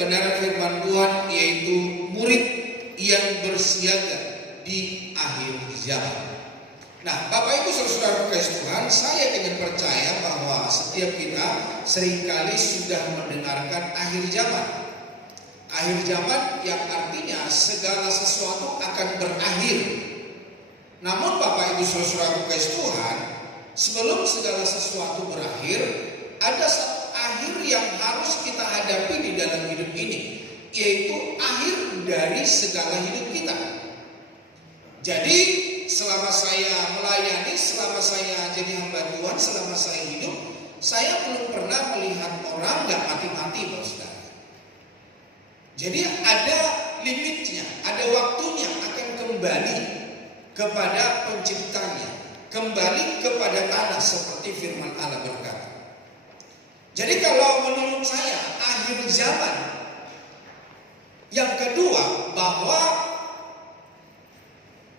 kebenaran firman Tuhan, yaitu murid yang bersiaga di akhir zaman. Nah, Bapak Ibu saudara kasih Tuhan, saya ingin percaya bahwa setiap kita seringkali sudah mendengarkan akhir zaman. Akhir zaman yang artinya segala sesuatu akan berakhir. Namun Bapak Ibu saudara kasih Tuhan, sebelum segala sesuatu berakhir, ada satu akhir yang harus kita hadapi di dalam hidup ini, yaitu akhir dari segala hidup kita. Jadi selama saya melayani, selama saya jadi hamba Tuhan, selama saya hidup, saya belum pernah melihat orang gak mati-mati, saudara. Jadi ada limitnya, ada waktunya akan kembali kepada penciptanya, kembali kepada tanah seperti firman Allah berkata. Jadi kalau menurut saya akhir zaman yang kedua, bahwa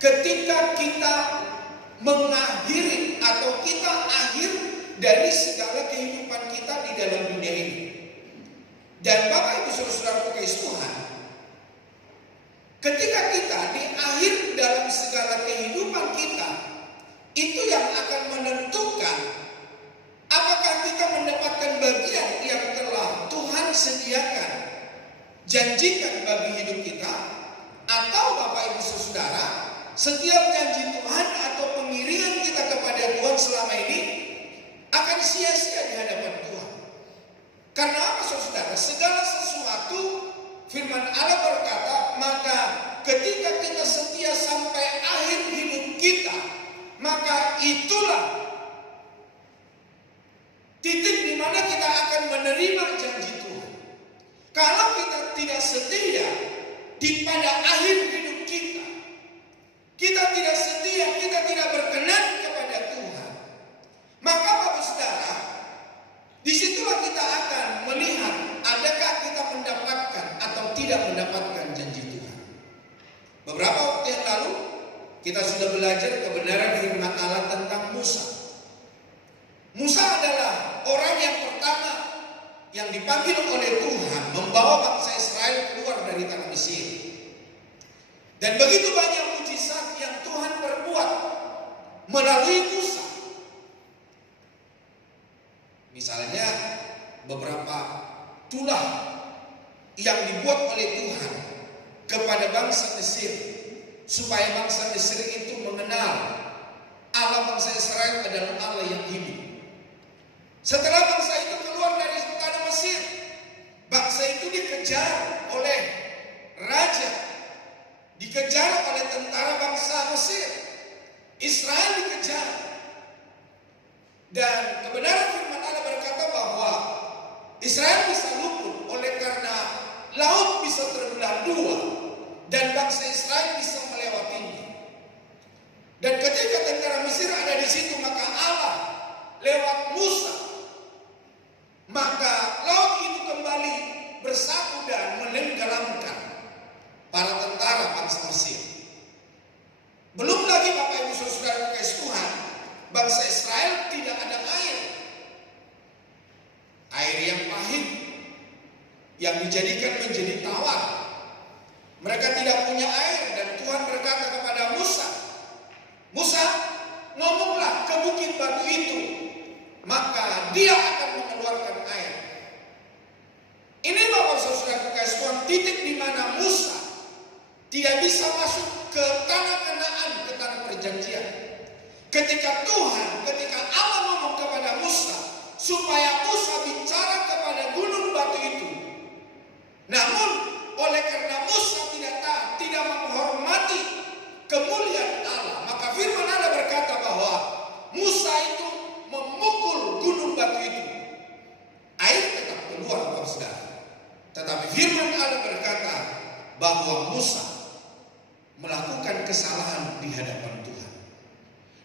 ketika kita mengakhiri atau kita akhir dari segala kehidupan kita di dalam dunia ini. Dan Bapak Ibu saudara kasih Tuhan, ketika kita di akhir dalam segala kehidupan kita, itu yang akan menentukan apakah kita mendapatkan bagian yang telah Tuhan sediakan, janjikan bagi hidup kita, atau Bapak Ibu saudara, setiap janji Tuhan atau pengiringan kita kepada Tuhan selama ini akan sia-sia di hadapan Tuhan. Karena apa saudara? Segala sesuatu firman Allah berkata, maka ketika kita setia sampai akhir hidup kita, maka itulah titik di mana kita akan menerima janji Tuhan. Kalau kita tidak setia di pada akhir hidup kita, kita tidak setia, kita tidak berkenan kepada Tuhan, maka Bapak Saudara, disitulah kita akan melihat adakah kita mendapatkan atau tidak mendapatkan janji Tuhan. Beberapa waktu yang lalu kita sudah belajar kebenaran firman Allah tentang Musa. Musa adalah orang yang pertama yang dipanggil oleh Tuhan membawa bangsa Israel keluar dari tanah Mesir. Dan begitu banyak mujizat yang Tuhan perbuat melalui Musa. Misalnya beberapa tulah yang dibuat oleh Tuhan kepada bangsa Mesir, supaya bangsa Mesir itu mengenal Allah bangsa Israel adalah Allah yang hidup. Setelah bangsa itu keluar dari tanah Mesir, bangsa itu dikejar oleh raja, dikejar oleh tentara bangsa Mesir. Israel dikejar. Dan kebenaran firman Allah berkata bahwa Israel bisa luput oleh karena laut bisa terbelah dua dan bangsa Israel bisa melewatinya. Dan ketika tentara Mesir ada di situ, maka Allah lewat Musa, maka laut itu kembali bersatu dan menenggelamkan para tentara bangsa Mesir. Belum lagi Bapak Ibu saudara kasih Tuhan, bangsa Israel tidak ada air. Air yang pahit yang dijadikan menjadi tawar. Mereka tidak punya air dan Tuhan berkata kepada Musa, Musa, ngomonglah ke bukit batu itu, maka dia akan mengeluarkan air. Ini Bapak saudara kasih Tuhan, titik di mana Musa tidak bisa masuk ke tanah Kanaan, ke tanah perjanjian. Ketika Allah ngomong kepada Musa supaya Musa bicara kepada gunung batu itu, namun oleh karena Musa tidak taat, tidak menghormati kemuliaan Allah, maka firman Allah berkata bahwa Musa itu memukul gunung batu itu. Air tetap keluar, Bapak Saudara. Tetapi firman Allah berkata bahwa Musa melakukan kesalahan di hadapan Tuhan.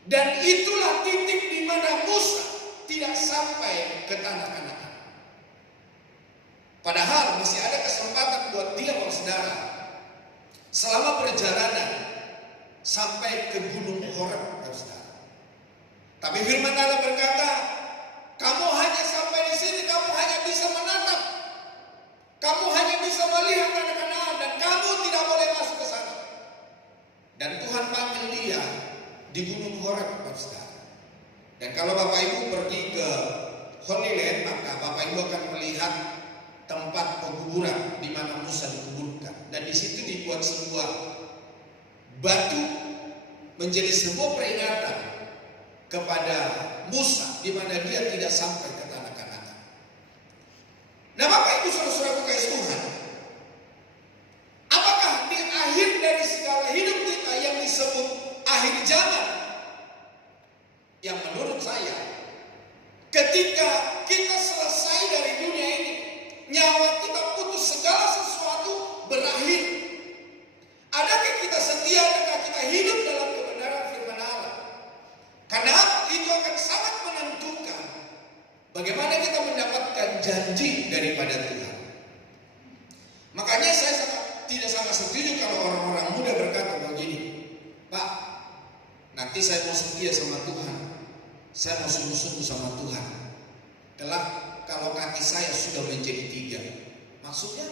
Dan itulah titik di mana Musa tidak sampai ke tanah Kanaan. Padahal masih ada kesempatan buat dia, Bapak Saudara, selama perjalanan sampai ke Gunung Horeb, Bapak Saudara. Tapi firman Allah berkata, kamu hanya sampai di sini, kamu hanya bisa menatap, kamu hanya bisa bisa melihat tanah Kanaan dan kamu tidak boleh masuk ke sana. Dan Tuhan panggil dia di Gunung Horeb, saudara. Dan kalau Bapak Ibu pergi ke Holy Land, maka Bapak Ibu akan melihat tempat penguburan di mana Musa dikuburkan. Dan di situ dibuat sebuah batu menjadi sebuah peringatan kepada Musa di mana dia tidak sampai ke tanah Kanaan. Nah, Bapak Ibu saudara-saudaraku kasih Tuhan, apakah di akhir dari segala hidup kita yang disebut akhir zaman, yang menurut saya ketika kita selesai dari dunia ini, nyawa kita putus, segala sesuatu berakhir. Adakah kita setia, adakah kita hidup dalam kebenaran firman Allah? Karena itu akan sangat menentukan bagaimana kita mendapatkan janji daripada Tuhan. Makanya saya tidak sangat setuju kalau orang-orang muda berkata begini, Pak, nanti saya mau setia sama Tuhan, saya mau sungguh-sungguh sama Tuhan. Kelak kalau kaki saya sudah menjadi 3, maksudnya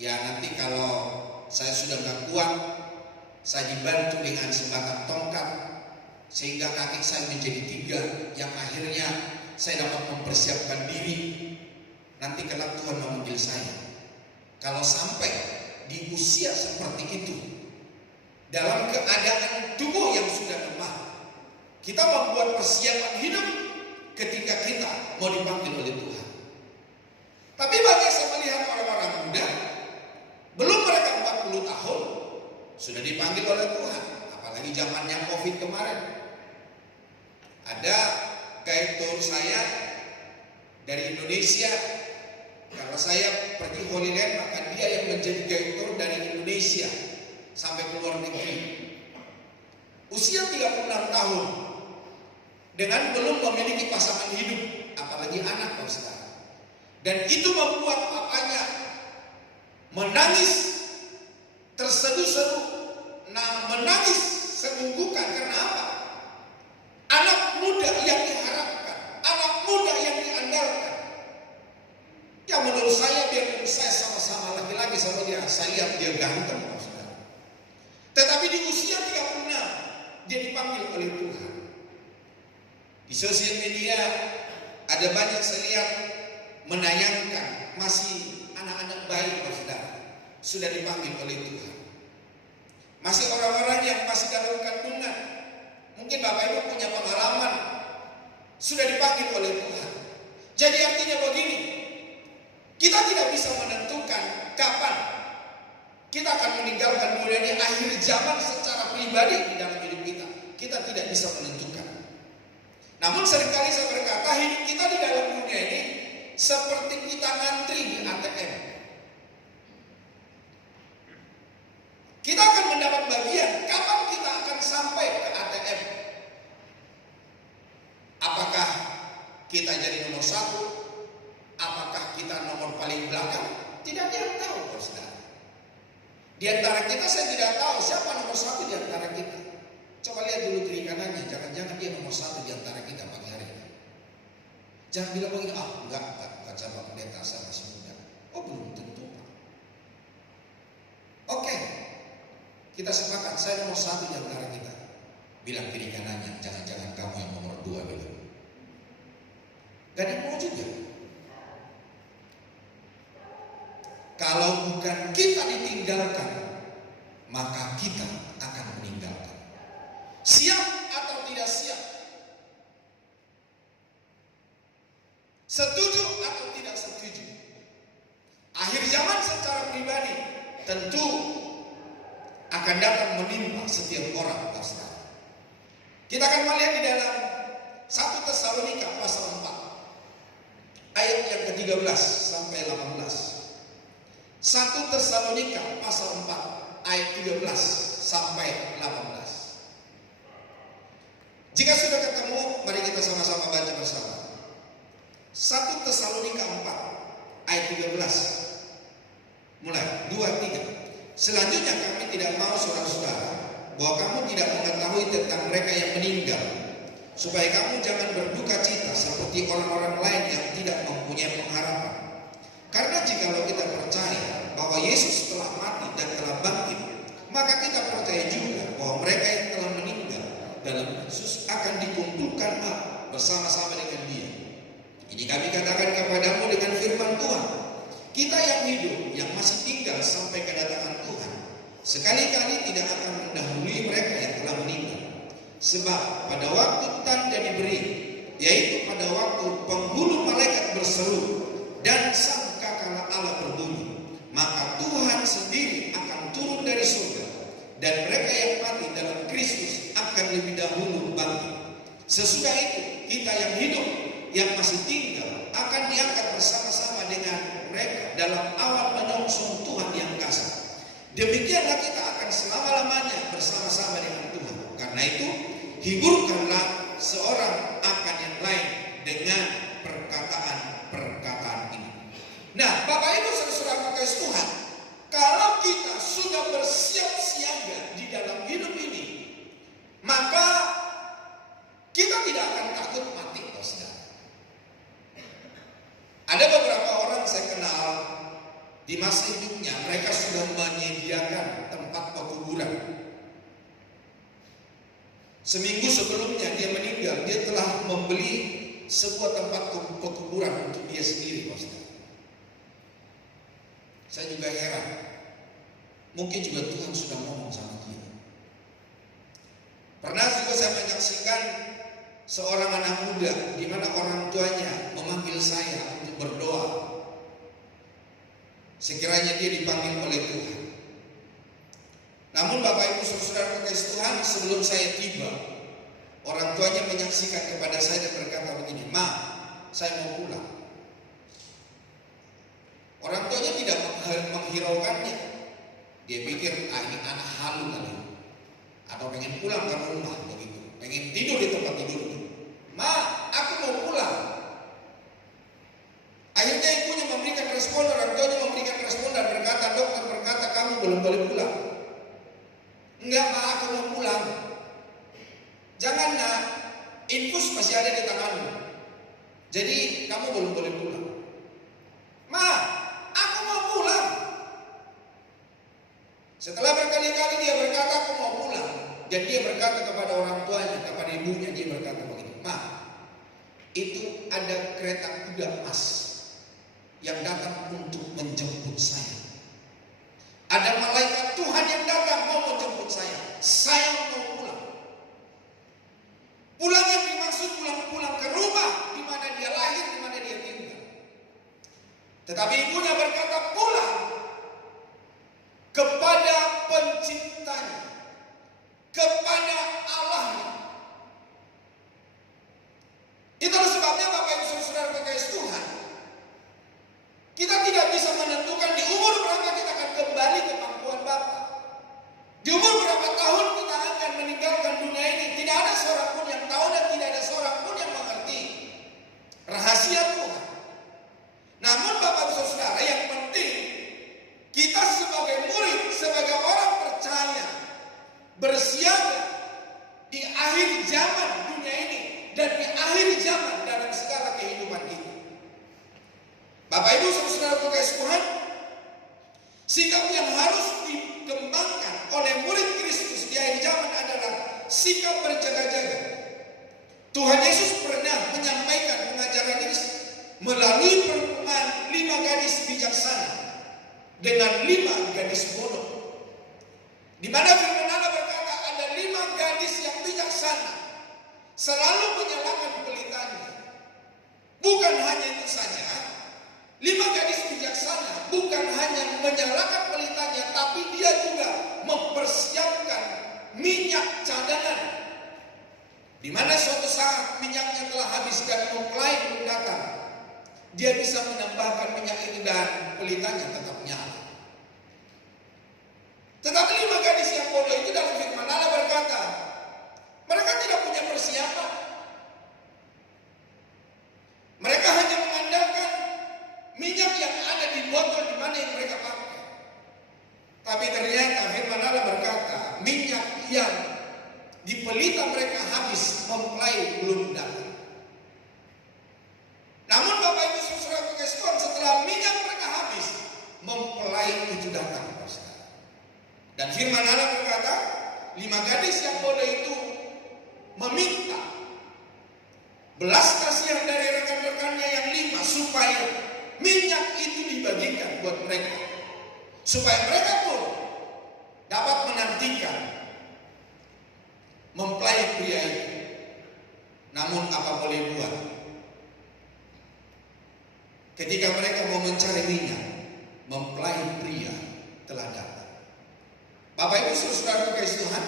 ya nanti kalau saya sudah gak kuat, saya dibantu dengan sebatang tongkat sehingga kaki saya menjadi 3, yang akhirnya saya dapat mempersiapkan diri. Nanti kelak Tuhan memanggil saya. Kalau sampai di usia seperti itu, dalam keadaan tubuh yang sudah lemah, kita membuat persiapan hidup ketika kita mau dipanggil oleh Tuhan. Tapi bagi saya melihat orang-orang muda, belum mereka 40 tahun sudah dipanggil oleh Tuhan. Apalagi zamannya COVID kemarin. Ada guide tour saya dari Indonesia. Kalau saya pergi Holy Land, maka dia yang menjadi guide tour dari Indonesia sampai ke luar negeri. Usia 36 tahun dengan belum memiliki pasangan hidup, apalagi anak, saudara. Dan itu membuat papanya menangis terseduh-seduh, menangis segunggukan. Karena apa? Anak muda yang diharapkan, anak muda yang diandalkan. Ya menurut saya, biar saya sama-sama laki-laki sama dia, saya lihat dia ganteng, saudara. Tetapi di usia 36 dia dipanggil oleh Tuhan. Di sosial media ada banyak saya lihat menayangkan masih anak-anak bayi, saudara, sudah dipanggil oleh Tuhan. Masih orang-orang yang masih dalam kandungan, mungkin Bapak Ibu punya pengalaman, sudah dipanggil oleh Tuhan. Jadi artinya begini, kita tidak bisa menentukan kapan kita akan meninggalkan dunia ini, akhir zaman secara pribadi di dalam hidup kita. Kita tidak bisa menentukan. Namun seringkali saya berkata, hidup kita di dalam dunia ini seperti kita ngantri di ATM. Kita akan mendapat bagian kapan kita akan sampai ke ATM. Apakah kita jadi nomor 1? Apakah kita nomor paling belakang? Tidak ada yang tahu, saudara. Di antara kita saya tidak tahu siapa nomor 1 di antara kita. Coba lihat dulu kiri kanannya, jangan-jangan dia nomor 1 di antara kita pagi hari ini. Jangan bilang begini, enggak saya Pak Pendeta, saya masih muda. Oh, belum tentu, Pak. Oke, kita sepakat, saya nomor 1 di antara kita. Bilang kiri kanannya, jangan-jangan kamu yang nomor 2 bilang. Gak ada yang mau juga. Kalau bukan kita ditinggalkan, maka kita akan meninggalkan. Siap atau tidak siap? Setuju atau tidak setuju? Akhir zaman secara pribadi tentu akan datang menimpa setiap orang. Kita akan melihat di dalam 1 Tesalonika pasal 4 ayat yang ke-13 sampai 18. 1 Tesalonika pasal 4 ayat 13 sampai 18. Jika sudah ketemu, mari kita sama-sama baca bersama. 1 Tesalonika 4 ayat 13. Mulai 2-3. Selanjutnya kami tidak mau saudara-saudara bahwa kamu tidak mengetahui tentang mereka yang meninggal, supaya kamu jangan berduka cita seperti orang-orang lain yang tidak mempunyai pengharapan. Karena jikalau kita percaya bersama-sama dengan Dia. Ini kami katakan kepadamu dengan firman Tuhan. Kita yang hidup, yang masih tinggal sampai kedatangan Tuhan, sekali-kali tidak akan mendahului mereka yang telah meninggal. Sebab pada waktu tanda diberi, yaitu pada waktu penghulu malaikat berseru dan sangkakala Allah berbunyi, maka Tuhan sendiri akan turun dari surga, dan mereka yang mati dalam Kristus akan lebih dahulu bangkit. Sesudah itu kita yang hidup, yang masih tinggal, akan diangkat bersama-sama dengan mereka dalam awan menyongsong Tuhan yang kasih. Demikianlah kita akan selama-lamanya bersama-sama dengan Tuhan. Karena itu hiburkanlah seorang akan yang lain dengan perkataan-perkataan ini. Nah, Bapak Ibu saudara kasih Tuhan, kalau kita sudah bersiap siaga di dalam hidup ini, maka kita tidak akan takut mati, saudara. Ada beberapa orang saya kenal di masa hidupnya, mereka sudah menyediakan tempat pekuburan. Seminggu sebelumnya dia meninggal, dia telah membeli sebuah tempat pekuburan untuk dia sendiri, saudara. Saya juga heran. Mungkin juga Tuhan sudah ngomong sama dia. Pernah juga saya menyaksikan seorang anak muda di mana orang tuanya memanggil saya untuk berdoa. Sekiranya dia dipanggil oleh Tuhan. Namun Bapak Ibu saudara kasih Tuhan, sebelum saya tiba, orang tuanya menyaksikan kepada saya dan berkata begini, "Ma, saya mau pulang." Orang tuanya tidak menghiraukannya. Dia pikir, ini anak halu kali, atau pengen pulang ke rumah begitu, pengen tidur di tempat tidurnya. "Ma, aku mau pulang." Akhirnya ibunya memberikan respon, orang tuanya memberikan respon dan berkata, "Dokter berkata kamu belum boleh pulang." "Enggak, Ma, aku mau pulang." "Jangan, Nak, infus masih ada di tanganmu, jadi kamu belum boleh pulang." "Ma, aku mau pulang." Setelah berkali-kali dia berkata aku mau pulang, dan dia berkata kepada orang tuanya, kepada ibunya, dia berkata begini, "Ma, itu ada kereta kuda emas yang datang untuk menjemput saya. Ada malaikat Tuhan yang datang mau menjemput saya. Saya mau pulang." Pulang yang dimaksud pulang ke rumah di mana dia lahir, di mana dia tinggal. Tetapi ibunya berkata pulang kepada penciptanya, kepada Allahnya. Itulah sebabnya Bapak Ibu saudara kasih Tuhan, kita tidak bisa menentukan di umur berapa kita akan kembali ke pangkuan Bapa. Di umur berapa tahun kita akan meninggalkan dunia ini. Tidak ada seorang pun yang tahu dan tidak ada seorang pun yang mengerti rahasia Tuhan. Namun Bapak Ibu saudara, yang penting kita sebagai murid, sebagai orang percaya, bersiaga di akhir zaman dunia ini dan di akhir zaman dalam segala kehidupan kita. Bapak Ibu saudara kasih Tuhan, sikap yang harus dikembangkan oleh murid Kristus di akhir zaman adalah sikap berjaga-jaga. Tuhan Yesus pernah menyampaikan pengajaran ini melalui perumpamaan 5 gadis bijaksana dengan 5 gadis bodoh. Di mana firman Allah berkata ada 5 gadis yang bijaksana selalu menyalakan pelitanya. Bukan hanya itu saja, 5 gadis bijaksana bukan hanya menyalakan pelitanya, tapi dia juga mempersiapkan minyak cadangan. Di mana suatu saat minyaknya telah habis dan mempelai belum datang, dia bisa menambahkan minyak itu dan pelitanya tetap nyala. Tetapi 5 gadis yang bodoh itu dalam firman Allah berkata, mereka tidak punya persiapan. Mereka hanya mengandalkan minyak yang ada di botol di mana yang mereka pakai. Tapi ternyata firman Allah berkata, minyak yang di pelita mereka habis, mempelai belum datang. Namun Bapak Ibu saudara kasih Tuhan, setelah minyak mereka habis, mempelai itu datang. Dan firman Allah berkata, 5 gadis yang bodoh itu meminta belasan buat mereka, supaya mereka pun dapat menantikan mempelai pria itu. Namun apa boleh buat, ketika mereka mau mencari minyak, mempelai pria telah datang. Bapak Ibu saudara kasih Tuhan,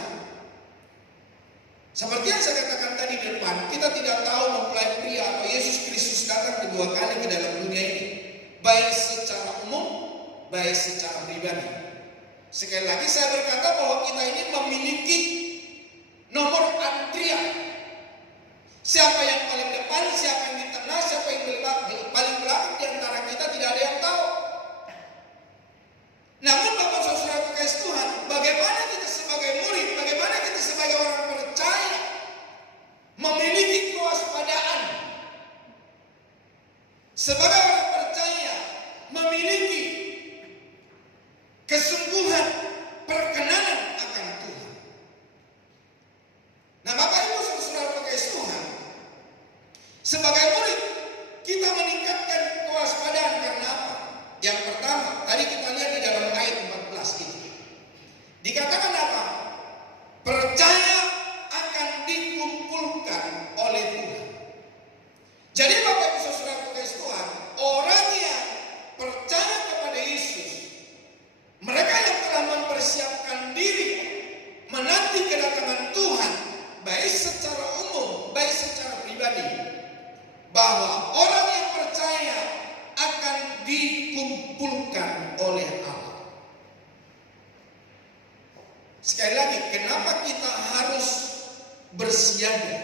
seperti yang saya katakan tadi di depan, kita tidak tahu mempelai pria atau Yesus Kristus datang kedua kali ke dalam dunia ini, baik secara umum, baik secara pribadi. Sekali lagi saya berkata bahwa kita ini memiliki nomor antrian. Siapa yang paling depan, siapa yang di tengah, siapa yang paling belakang di antara kita tidak ada yang tahu. Namun Bapak Saudara kasih Tuhan, bagaimana kita sebagai murid, bagaimana kita sebagai orang percaya memiliki kewaspadaan, sebagai orang percaya memiliki kesungguhan perkenanan akan Tuhan. Nah Bapak Ibu saudara kasih Tuhan, sebagai murid kita meningkatkan kewaspadaan karena apa? Yang pertama, tadi kita lihat di dalam ayat 14 itu dikatakan apa? Percaya akan dikumpulkan oleh Tuhan. Jadi Bapak Ibu saudara kasih Tuhan, orang yang percaya kepada Yesus, mereka yang telah mempersiapkan diri menanti kedatangan Tuhan, baik secara umum, baik secara pribadi, bahwa orang yang percaya akan dikumpulkan oleh Allah. Sekali lagi, kenapa kita harus bersiaga?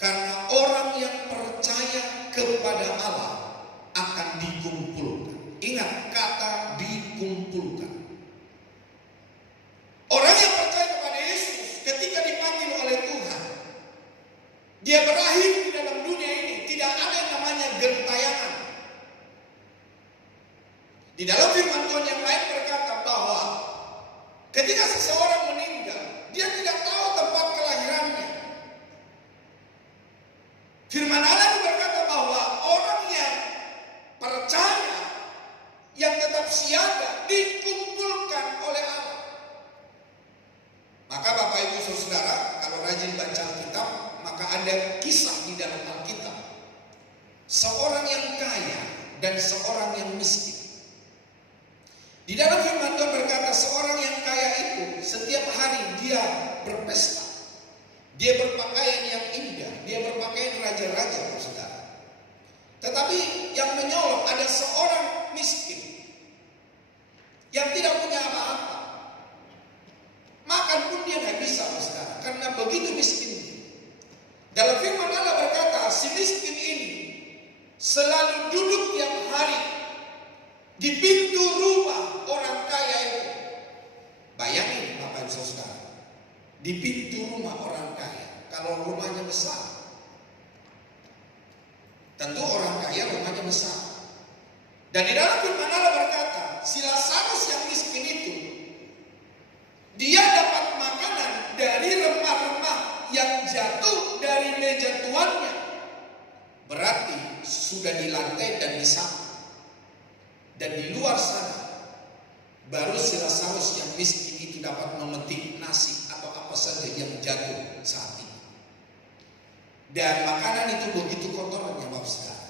Karena orang yang percaya kepada Allah akan dikumpulkan. Ingat kata dikumpulkan. Orang yang percaya kepada Yesus ketika dipanggil oleh Tuhan, dia berakhir di dalam dunia ini. Tidak ada yang namanya gentayangan. Di dalam firman Tuhan yang lain berkata bahwa ketika seseorang meninggal, dia tidak tahu tempat kelahirannya. Firman Allah berkata bahwa orang yang percaya, yang tetap siaga, dikumpulkan oleh Allah. Maka Bapak Ibu Saudara, kalau rajin baca Alkitab, maka ada kisah di dalam Alkitab, seorang yang kaya dan seorang yang miskin. Di dalam firman Tuhan berkata, seorang yang kaya itu setiap hari dia berpesta, dia berpakaian yang indah, dia berpakaian raja-raja, saudara. Tetapi yang menyolok ada seorang miskin yang tidak punya apa-apa. Makan pun dia tidak bisa, saudara, karena begitu miskinnya. Dalam firman Allah berkata, si miskin ini selalu duduk tiap hari di pintu rumah orang kaya itu. Bayangin Bapak Ibu Saudara, di pintu rumah orang kaya. Kalau rumahnya besar, tentu orang kaya rumahnya besar. Dan di dalam firman Allah berkata, si Lazarus yang miskin itu, dia dapat makanan dari remah-remah yang jatuh dari meja tuannya. Berarti sudah di lantai dan di samping. Dan di luar sana, baru si Lazarus yang miskin itu dapat memetik nasi atau apa saja yang jatuh saat itu. Dan makanan itu begitu kotornya, Bapak Saudara.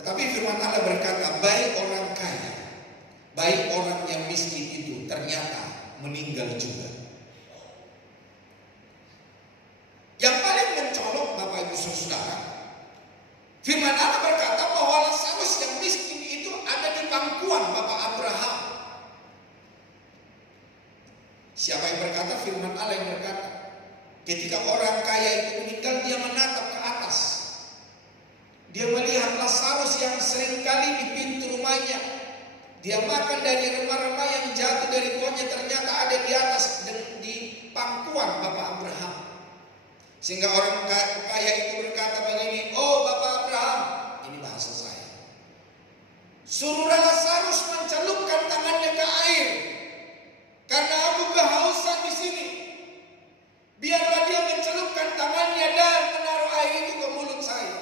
Tetapi firman Allah berkata, baik orang kaya, baik orang yang miskin itu ternyata meninggal juga. Yang paling mencolok Bapak Ibu Saudara, firman Allah berkata bahwa Lazarus yang miskin itu ada di pangkuan Bapak Abraham. Siapa yang berkata? Firman Allah yang berkata, ketika orang kaya itu meninggal, dia menatap ke atas. Dia melihat Lazarus yang seringkali di pintu rumahnya, dia makan dari remah-remah yang jatuh dari tuannya, ternyata ada di atas di pangkuan Bapak Abraham. Sehingga orang kaya itu berkata begini, oh Bapak Abraham, ini bahasa saya, suruhlah Lazarus mencelupkan tangannya ke air, karena aku kehausan di sini. Biarlah dia mencelupkan tangannya dan menaruh air itu ke mulut saya.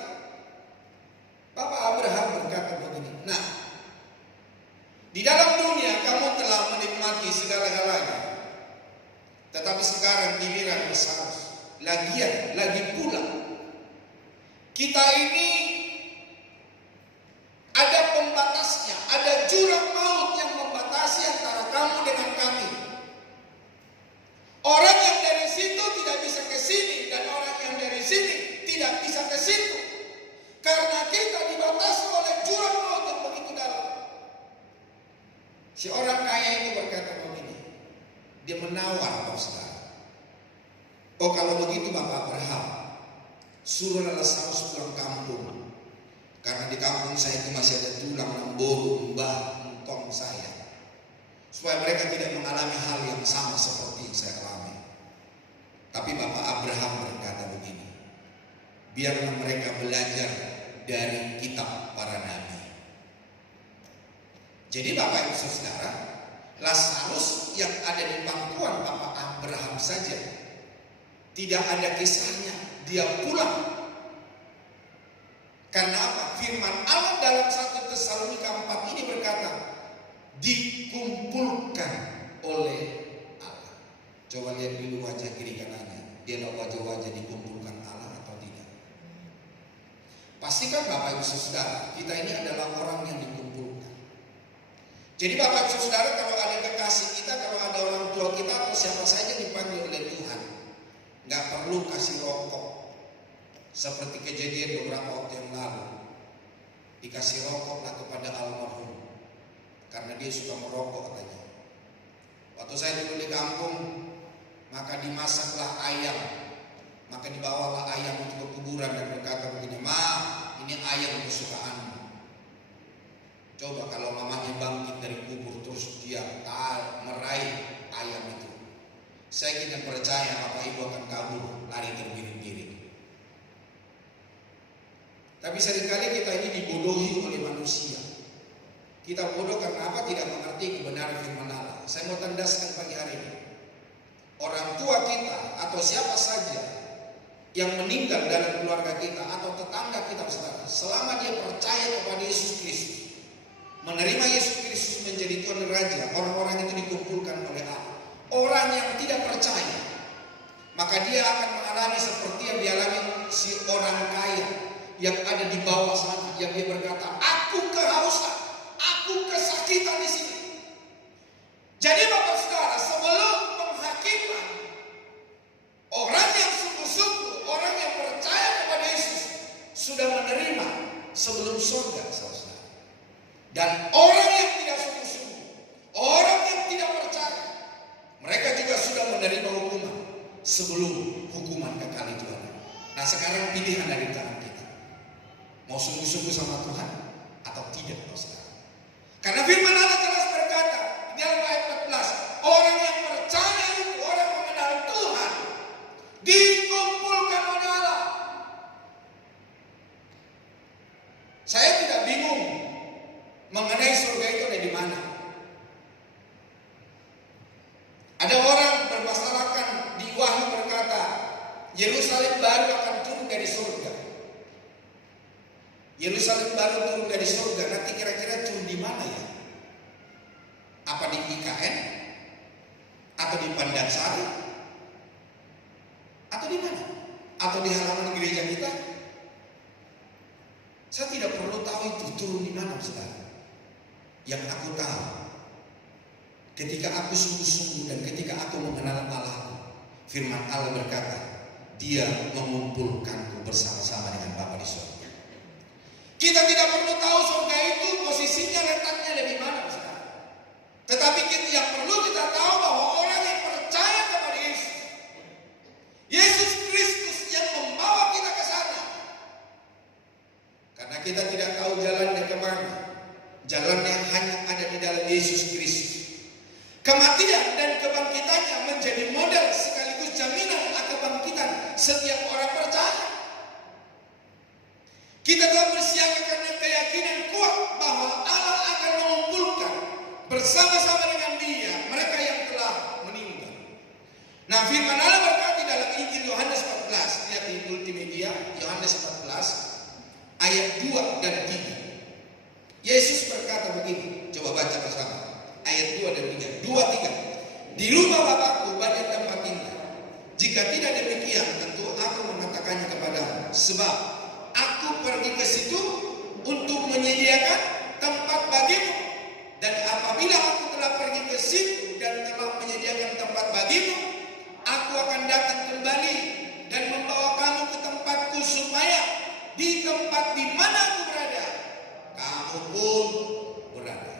Bapak Abraham berkata begini, nah mengalami segala-galanya. Tetapi sekarang giliran Lazarus. Lagi pula kita ini ada pembatasnya, ada jurang maut yang membatasi antara kamu dengan kami. Orang yang dari situ tidak bisa ke sini, dan orang yang dari sini tidak bisa ke situ, karena kita dibatasi oleh jurang maut yang begitu dalam. Si orang kaya ini berkata begini, dia menawar saudara. Oh, kalau begitu Bapak Abraham, suruhlah Lazarus pulang kampung, karena di kampung saya itu masih ada tulang lembu, mbah, engkong saya, supaya mereka tidak mengalami hal yang sama seperti yang saya alami. Tapi Bapak Abraham berkata begini, biarlah mereka belajar dari kitab para nabi. Jadi Bapak Ibu Saudara, Lazarus yang ada di pangkuan Bapak Abraham saja tidak ada kisahnya, dia pulang. Karena apa? Firman Allah dalam 1 Tesalonika 4 ini berkata, dikumpulkan oleh Allah. Coba lihat dulu wajah kiri kanannya. Dia wajah-wajah dikumpulkan Allah atau tidak? Pastikan Bapak Ibu Saudara, kita ini adalah orang yang dikumpulkan. Jadi Bapak Ibu Saudara, kalau ada kekasih kita, kalau ada orang tua kita atau siapa saja dipanggil oleh Tuhan, nggak perlu kasih rokok. Seperti kejadian beberapa waktu yang lalu, dikasih rokoklah kepada almarhum karena dia suka merokok katanya. Waktu saya dulu di kampung, maka dimasaklah ayam, maka dibawalah ayam untuk ke kuburan dan berkata begini, "Ma, ini ayam kesukaanmu." Coba kalau mamanya bangkit dari kubur terus dia meraih ayam itu, saya tidak percaya Bapak Ibu akan kabur lari tergiring-giring. Tapi seringkali kita ini dibodohi oleh manusia. Kita bodoh karena apa? Tidak mengerti kebenaran firman Allah. Saya mau tandaskan pagi hari ini, orang tua kita atau siapa saja yang meninggal dalam keluarga kita atau tetangga kita, saudara, selama dia percaya kepada Yesus Kristus, menerima Yesus Kristus menjadi Tuhan dan Raja, orang-orang itu dikumpulkan oleh Allah. Orang yang tidak percaya, maka dia akan mengalami seperti yang dialami si orang kaya yang ada di bawah sana, yang dia berkata, aku kehausan, aku kesakitan di sini. Jadi Bapak Saudara, sebelum penghakiman, orang yang sungguh-sungguh, orang yang percaya kepada Yesus sudah menerima sebelum surga, saudara. Dan orang yang tidak sungguh-sungguh, orang yang tidak percaya, mereka juga sudah menerima hukuman sebelum hukuman kekal itu ada. Nah, sekarang pilihan dari tangan kita, mau sungguh-sungguh sama Tuhan atau tidak, saudara. Karena firman Allah jelas berkata di dalam ayat 14, orang yang percaya itu, orang mengenal Tuhan, dikumpulkan oleh Allah. Saya tidak bingung mengenai surga itu ada di mana. Ada orang bermasalahkan di Wahyu berkata, Yerusalem baru akan turun dari surga. Yerusalem baru turun dari surga. Nanti kira-kira turun di mana ya? Apa di IKN? Atau di Pandansari? Atau di mana? Atau di halaman gereja kita? Saya tidak perlu tahu itu turun di mana, saudara. Yang aku tahu, ketika aku sungguh-sungguh dan ketika aku mengenal Allah, firman Allah berkata, Dia mengumpulkanku bersama-sama dengan Bapa di surga. Kita tidak perlu tahu surga itu posisinya letaknya di mana, saudara. Tetapi yang perlu kita tahu bahwa orang yang percaya kepada Yesus, Yesus Kristus yang membawa kita ke sana. Karena kita tidak tahu jalannya kemana. Jalannya hanya ada di dalam Yesus Kristus. Kematian dan kebangkitannya menjadi modal sekaligus jaminan akan kebangkitan setiap orang percaya. Kita telah bersiaga karena keyakinan kuat bahwa Allah akan mengumpulkan bersama-sama dengan Dia mereka yang telah meninggal. Nah, firman Allah berkata dalam Injil Yohanes 14, lihat di multimedia, Yohanes 14 ayat 2 dan 3. Yesus berkata begini, coba baca bersama. Ayat ayat 2 dan 3. 2, 3. Di rumah Bapakku banyak tempat tinggal. Jika tidak demikian, tentu aku mengatakannya kepadamu. Sebab aku pergi ke situ untuk menyediakan tempat bagimu. Dan apabila aku telah pergi ke situ dan telah menyediakan tempat bagimu, aku akan datang kembali dan membawa kamu ke tempatku, supaya di tempat di mana aku berada, kamu pun berada.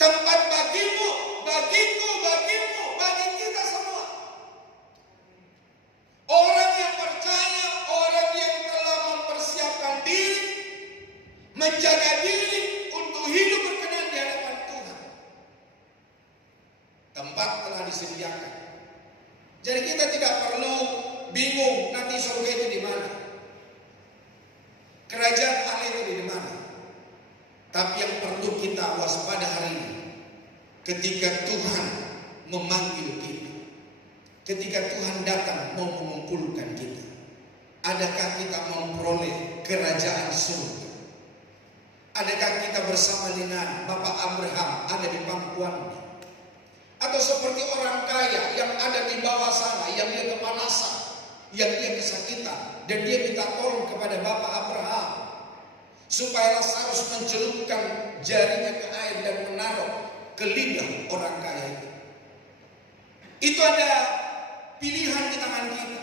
Tempat bagimu, bagiku, bagimu, bagi kita semua. Orang yang percaya, orang yang telah mempersiapkan diri, menjaga diri untuk hidup berkenan di hadapan Tuhan, tempat telah disediakan. Jadi kita tidak perlu bingung nanti surga itu di mana, kerajaan Allah itu di mana. Tapi yang perlu kita waspada hari ini, ketika Tuhan memanggil kita, ketika Tuhan datang mau mengumpulkan kita, adakah kita memperoleh kerajaan surga? Adakah kita bersama dengan Bapak Abraham ada di pangkuannya? Atau seperti orang kaya yang ada di bawah sana, yang dia kepanasan, yang dia kesakitan, dan dia minta tolong kepada Bapak Abraham supaya Lazarus mencelupkan jarinya ke air dan menaruh ke lidah orang kaya itu. Itu ada pilihan di tangan kita.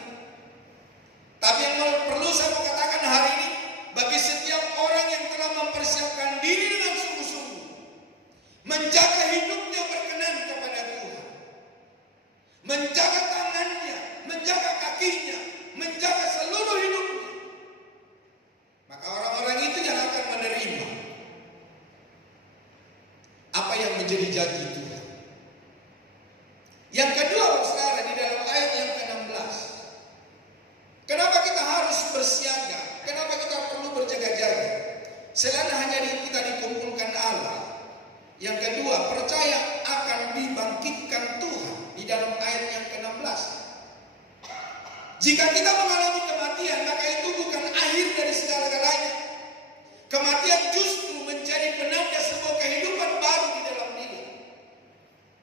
Tapi yang perlu saya mau katakan hari ini, bagi setiap orang yang telah mempersiapkan diri dengan sungguh-sungguh, menjaga hidupnya berkenan kepada Tuhan, menjaga tangannya, menjaga kakinya, menjaga seluruh hidupnya, maka orang-orang itu yang akan menerima apa yang menjadi janji Tuhan. Yang kedua, saudara, di dalam ayat yang ke-16, kenapa kita harus bersiaga? Kenapa kita perlu berjaga-jaga? Selain hanya kita dikumpulkan Allah. Yang kedua, percaya akan dibangkitkan Tuhan di dalam ayat yang ke-16. Jika kita mengalami kematian, maka itu bukan akhir dari segala-galanya. Kematian justru menjadi penanda sebuah kehidupan baru di dalam diri.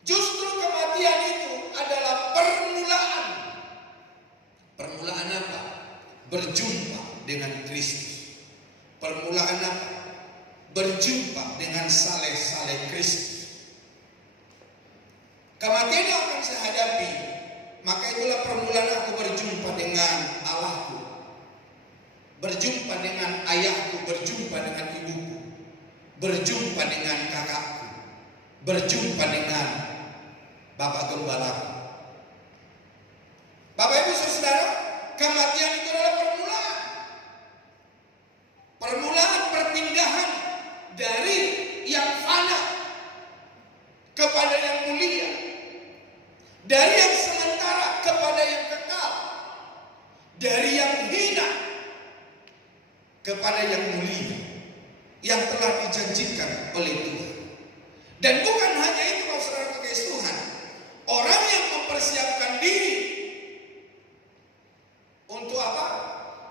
Justru kematian itu adalah permulaan. Permulaan apa? Berjumpa dengan Kristus. Permulaan apa? Berjumpa dengan saleh-saleh Kristus. Kematian yang akan saya hadapi, maka itulah permulaan aku berjumpa dengan Allahku, berjumpa dengan ayahku, berjumpa dengan ibuku, berjumpa dengan kakakku, berjumpa dengan Bapak Gembalaku. Bapak Ibu Saudara, kematian itu adalah permulaan. Permulaan perpindahan dari yang fana kepada yang mulia, dari yang sementara kepada yang kekal, dari yang hina kepada yang mulia, yang telah dijanjikan oleh Tuhan. Dan bukan hanya itu, saudara kekasih Tuhan, orang yang mempersiapkan diri untuk apa?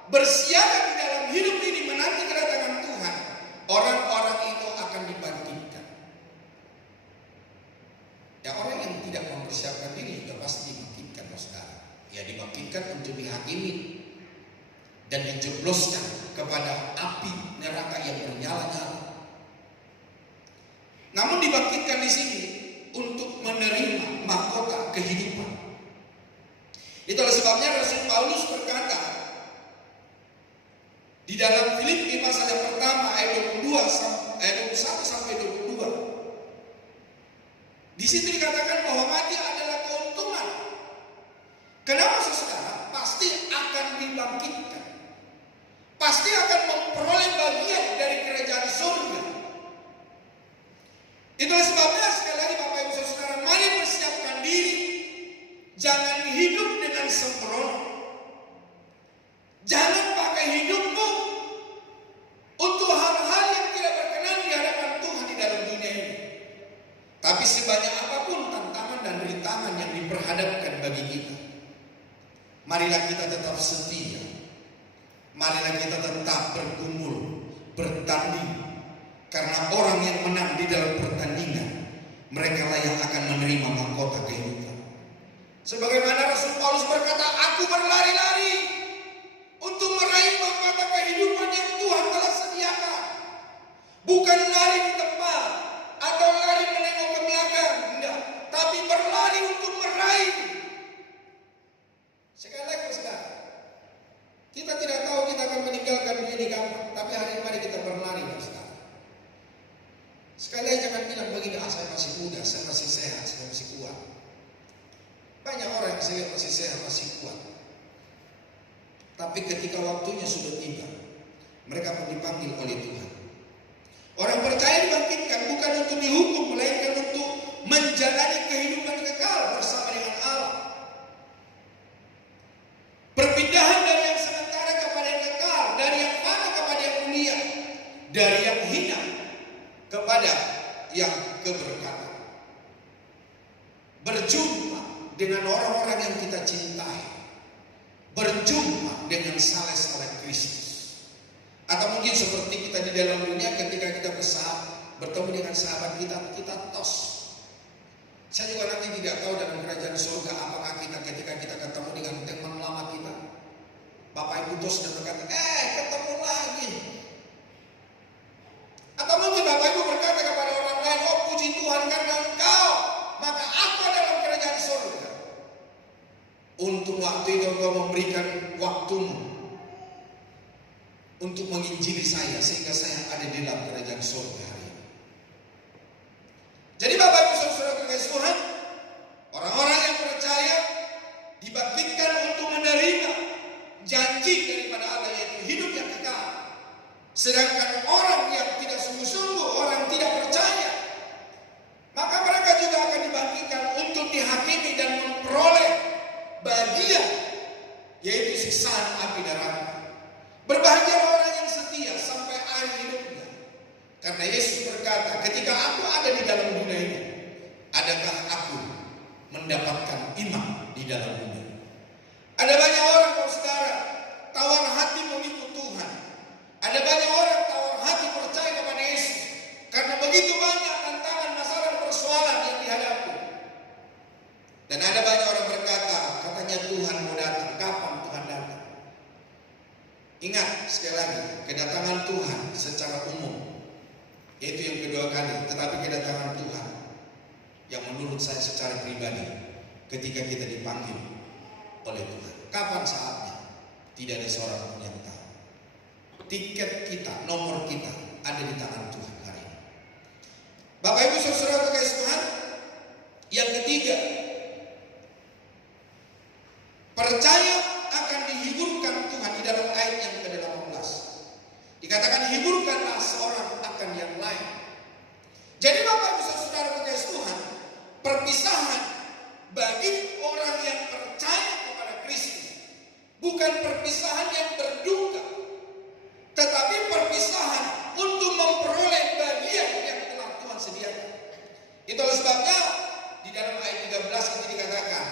Bersiaga di dalam hidup ini menanti kedatangan Tuhan, orang-orang itu akan dibangkitkan. Ya, orang yang tidak mempersiapkan diri juga pasti dibangkitkan, saudara. Ya, dibangkitkan untuk dihakimi dan dijebloskan kepada api neraka yang bernyala-nyala. Namun dibangkitkan di sini untuk menerima mahkota kehidupan. Itulah sebabnya Rasul Paulus berkata di dalam Filipi pasal yang pertama ayat 21 sampai 22. Di situ dikatakan bahwa mati adalah keuntungan. Kenapa, saudara? Pasti akan dibangkitkan. Pasti akan memperoleh bagian dari kerajaan surga. Itulah sebabnya sekali lagi Bapak Ibu Saudara, mari persiapkan diri. Jangan hidup dengan sembrono. Jangan pakai hidupmu untuk hal-hal yang tidak berkenan di hadapan Tuhan di dalam dunia ini. Tapi sebanyak apapun tantangan dan rintangan yang diperhadapkan bagi kita, marilah kita tetap setia. Marilah kita tetap bergumul, bertanding Karena orang yang menang di dalam pertandingan, mereka lah yang akan menerima mahkota kehidupan. Sebagaimana Rasul Paulus berkata, aku berlari-lari untuk meraih mahkota kehidupan yang Tuhan telah sediakan. Bukan lari di tempat atau lari menengok ke belakang, enggak, tapi berlari untuk meraih. Sekali lagi saudara, kita tidak tahu kita akan meninggalkan dunia ini kapan, tapi hari ini mari kita berlari saudara. Sekali lagi jangan bilang begini, saya masih muda, saya masih sehat, saya masih kuat. Banyak orang yang saya masih sehat, masih kuat. Tapi ketika waktunya sudah tiba, mereka akan dipanggil oleh Tuhan. Orang percaya dibangkitkan bukan untuk dihukum, melainkan untuk menjalani kehidupan kekal bersama dengan Allah. Perpindahan dari yang sementara kepada yang kekal, dari yang fana kepada yang mulia, dari yang hina kepada yang keberkatan. Berjumpa dengan orang-orang yang kita cintai, berjumpa dengan saleh-saleh Kristus. Atau mungkin seperti kita di dalam dunia ketika kita bertemu dengan sahabat kita tos. Saya juga nanti tidak tahu dalam kerajaan surga apakah kita ketika kita ketemu dengan teman lama kita, Bapak Ibu tos dan berkata, ketemu lagi. Atau mungkin Bapak Ibu berkata kepada orang lain, oh puji Tuhan karena engkau, maka aku dalam kerajaan surga. Untuk waktu itu engkau memberikan waktumu untuk menginjili saya sehingga saya ada di dalam kerajaan surga hari ini. Jadi Bapak Ibu Saudara kekasih Tuhan, orang-orang yang percaya dibangkitkan untuk menerima janji daripada Allah, yaitu hidup yang kekal. Sedangkan orang yang tidak sungguh-sungguh, orang tidak percaya, maka mereka juga akan dibangkitkan untuk dihakimi dan memperoleh bagian, yaitu siksaan api neraka. Berbahagialah orang yang setia sampai akhir hidupnya. Karena Yesus berkata, ketika aku ada di dalam dunia ini, adakah aku mendapatkan imam di dalam dunia? Ada banyak orang, saudara, tawar hati mengikut Tuhan. Ada banyak orang tawar hati percaya kepada Yesus. Karena begitu banyak tantangan, masalah, persoalan yang dihadapi. Dan ada banyak orang berkata, katanya Tuhan mau datang. Kapan Tuhan datang? Ingat sekali lagi, kedatangan Tuhan secara umum, yaitu yang kedua kali. Tetapi kedatangan Tuhan yang menurut saya secara pribadi, ketika kita dipanggil oleh Tuhan. Kapan saatnya? Tidak ada seorang pun yang tahu. Tiket kita, nomor kita ada di tangan Tuhan hari ini. Bapak Ibu Saudara kekasih Tuhan, yang ketiga, percaya akan dihiburkan Tuhan di dalam ayat yang ke-18. Dikatakan hiburkanlah seorang akan yang lain. Jadi Bapak Ibu Saudara kekasih Tuhan, perpisahan bagi orang yang percaya kepada Kristus bukan perpisahan yang berduka, tetapi perpisahan untuk memperoleh bagian yang telah Tuhan sediakan. Itulah sebabnya di dalam ayat 13 itu dikatakan,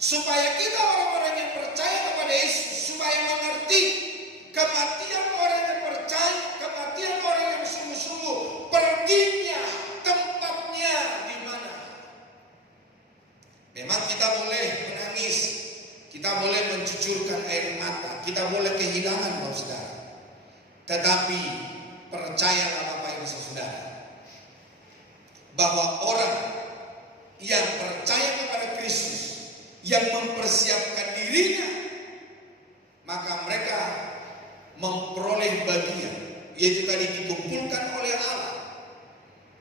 supaya kita orang-orang yang percaya kepada Yesus, supaya mengerti kematian orang yang percaya, kematian orang yang sungguh-sungguh, perginya, tempatnya di mana. Memang kita boleh menangis, kita boleh mencucurkan air mata, kita boleh kehilangan saudara. Tetapi percayalah Bapak Ibu Saudara, bahwa orang yang percaya kepada Kristus, yang mempersiapkan dirinya, maka mereka memperoleh bagian, yaitu tadi dikumpulkan oleh Allah.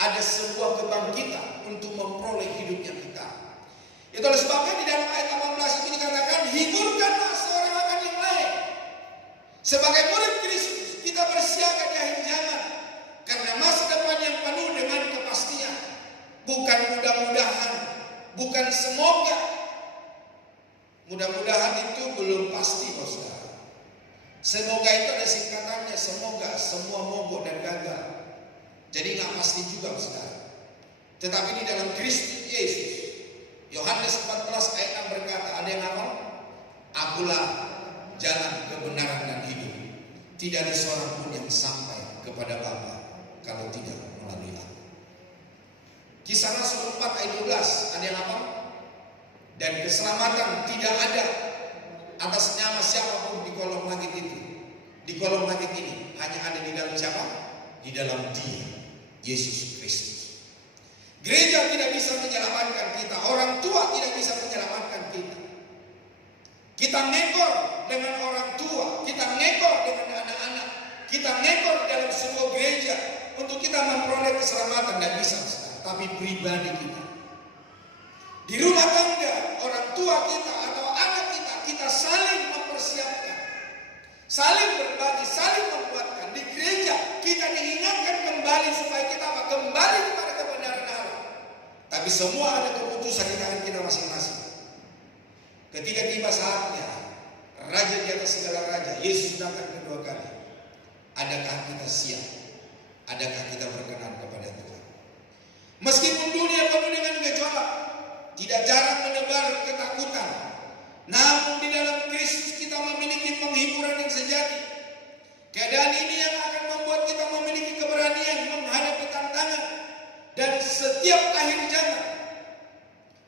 Ada sebuah kebangkitan untuk memperoleh hidup yang kekal. Itulah sebabnya di dalam ayat 18 itu dikatakan, hiburkanlah seorang akan yang lain. Sebagai murid Kristus, kita bersiaga di akhir zaman, karena masa depan yang penuh dengan kepastian. Bukan mudah-mudahan, bukan semoga. Mudah-mudahan itu belum pasti, saudara. Semoga itu ada singkatannya, semoga, semua mogok dan gagal. Jadi nggak pasti juga, saudara. Tetapi di dalam Kristus Yesus, Yohanes 14 ayat 6 berkata, ada yang apa? Akulah jalan, kebenaran dan hidup. Tidak ada seorang pun yang sampai kepada Bapa kalau tidak melalui aku. Kisah Rasul 4 ayat 12 ada yang apa? Dan keselamatan tidak ada atas nama siapapun di kolong langit itu. Di kolong langit ini hanya ada di dalam siapa? Di dalam Dia, Yesus Kristus. Gereja tidak bisa menyelamatkan kita, orang tua tidak bisa menyelamatkan kita. Kita ngekor dengan orang tua, kita ngekor dengan anak-anak, kita ngekor dalam sebuah gereja untuk kita memperoleh keselamatan, tidak bisa. Tapi pribadi kita, di rumah tangga orang tua kita atau anak kita, kita saling mempersiapkan, saling berbagi, saling menguatkan. Di gereja kita diingatkan kembali supaya kita kembali kepada kebenaran Allah. Tapi semua ada keputusan di tangan kita masing-masing. Ketika tiba saatnya Raja di atas segala raja, Yesus datang kedua kali, adakah kita siap? Adakah kita berkenan kepada Tuhan? Meskipun dunia penuh dengan gejolak, tidak jarang menebar ketakutan, namun di dalam Kristus kita memiliki penghiburan yang sejati. Keadaan ini yang akan membuat kita memiliki keberanian menghadapi tantangan dan setiap akhir zaman.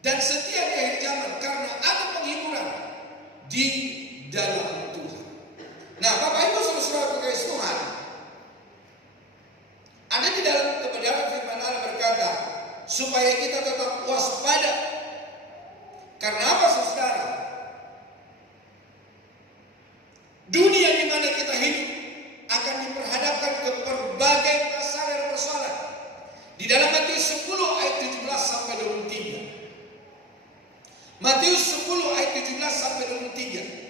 Dan setiap akhir zaman karena ada penghiburan di dalam Tuhan. Nah, Bapak Ibu Saudara kekasih Tuhan, ada di dalam kebenaran firman Allah berkata supaya kita tetap waspada. Karena apa saudara? Dunia di mana kita hidup akan diperhadapkan ke berbagai masalah dan persoalan. Di dalam Matius 10 ayat 17 sampai 23. Matius 10 ayat 17 sampai 23.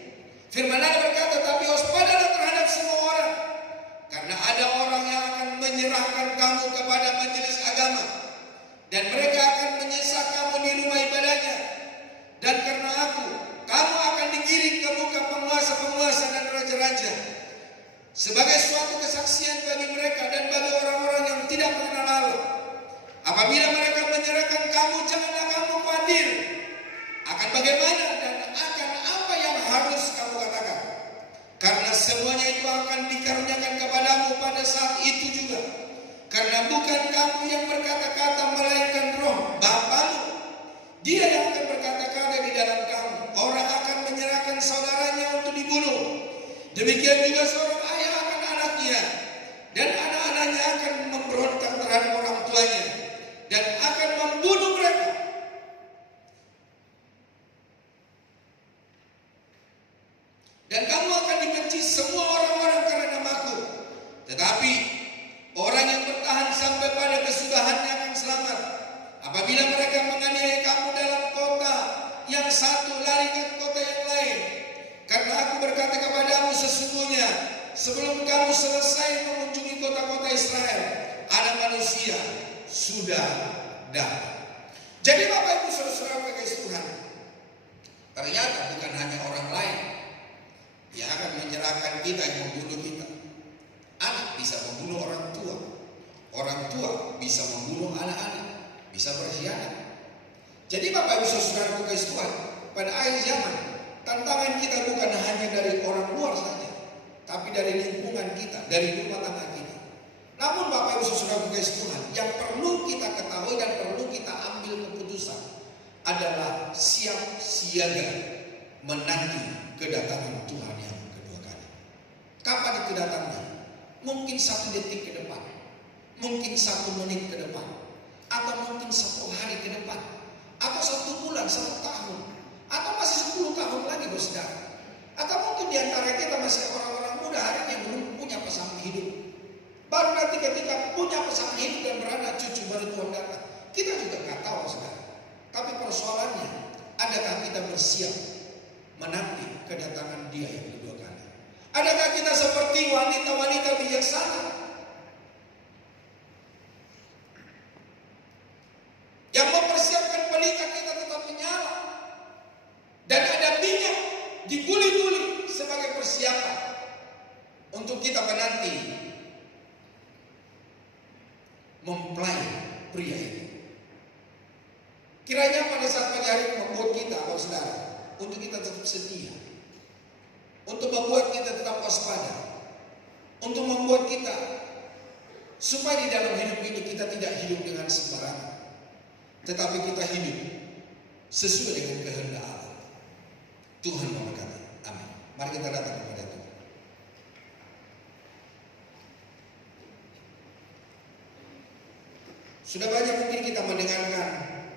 Firman Allah berkata, tapi waspadalah terhadap semua orang, karena ada orang yang akan menyerahkan kamu kepada majelis agama, dan mereka akan menyiksa kamu di rumah ibadahnya. Dan karena aku, kamu akan digiring ke muka penguasa-penguasa dan raja-raja sebagai suatu kesaksian bagi mereka dan bagi orang-orang yang tidak mengenal Allah. Apabila mereka menyerahkan kamu, janganlah kamu khawatir akan bagaimana dan akan apa yang harus kamu katakan, karena semuanya itu akan dikaruniakan kepadamu pada saat itu juga. Karena bukan kamu yang berkata-kata, melainkan Roh Bapamu, Dia yang akan berkata-kata di dalam kamu. Orang akan menyerahkan saudaranya untuk dibunuh, demikian juga seorang ayah akan anaknya, dan anak-anaknya akan memberontak terhadap orang tuanya dan akan membunuh mereka. Dan kamu akan dibenci semua orang-orang karena namaku. Tetapi orang yang bertahan sampai pada kesudahannya akan selamat. Apabila mereka menganiaya kamu dalam kota yang satu, lari ke kota yang lain. Karena aku berkata kepadamu, sesungguhnya sebelum kamu selesai mengunjungi kota-kota Israel, Anak Manusia sudah datang. Jadi Bapak Ibu Saudara kekasih Tuhan, ternyata bukan hanya orang lain yang akan menyerahkan kita, yang membunuh kita. Anak bisa membunuh orang tua, orang tua bisa membunuh anak-anak, bisa berkhianat. Jadi Bapak Ibu Saudara kekasih Tuhan, pada akhir zaman tantangan kita bukan hanya dari orang luar saja, tapi dari lingkungan kita, dari rumah tangga kita. Namun Bapak Ibu Saudara kekasih Tuhan, yang perlu kita ketahui dan perlu kita ambil keputusan adalah siap siaga menanti kedatangan Tuhan yang kedua kali. Kapan itu datangnya? Mungkin 1 detik ke depan, mungkin 1 menit ke depan, atau mungkin 1 hari ke depan, atau 1 bulan, 1 tahun, atau masih 10 tahun lagi saudara. Atau mungkin di antara kita masih orang-orang muda hari ini yang belum punya pasangan hidup. Baru nanti ketika punya pasangan hidup dan beranak cucu baru Tuhan datang. Kita juga nggak tahu saudara. Tapi persoalannya, adakah kita bersiap menanti kedatangan Dia yang kedua kali? Adakah kita seperti wanita-wanita bijaksana yang mempersiapkan pelita kita tetap menyala dan ada minyak dibuli-buli sebagai persiapan untuk kita menanti mempelai pria itu? Kiranya pada saat pagi hari membuat kita, saudara, untuk kita tetap setia, untuk membuat kita tetap waspada, untuk membuat kita Supaya di dalam hidup ini kita tidak hidup dengan sembarangan, tetapi kita hidup sesuai dengan kehendak Allah. Tuhan memberkati. Amin. Mari kita datang kepada Tuhan. Sudah banyak mungkin kita mendengarkan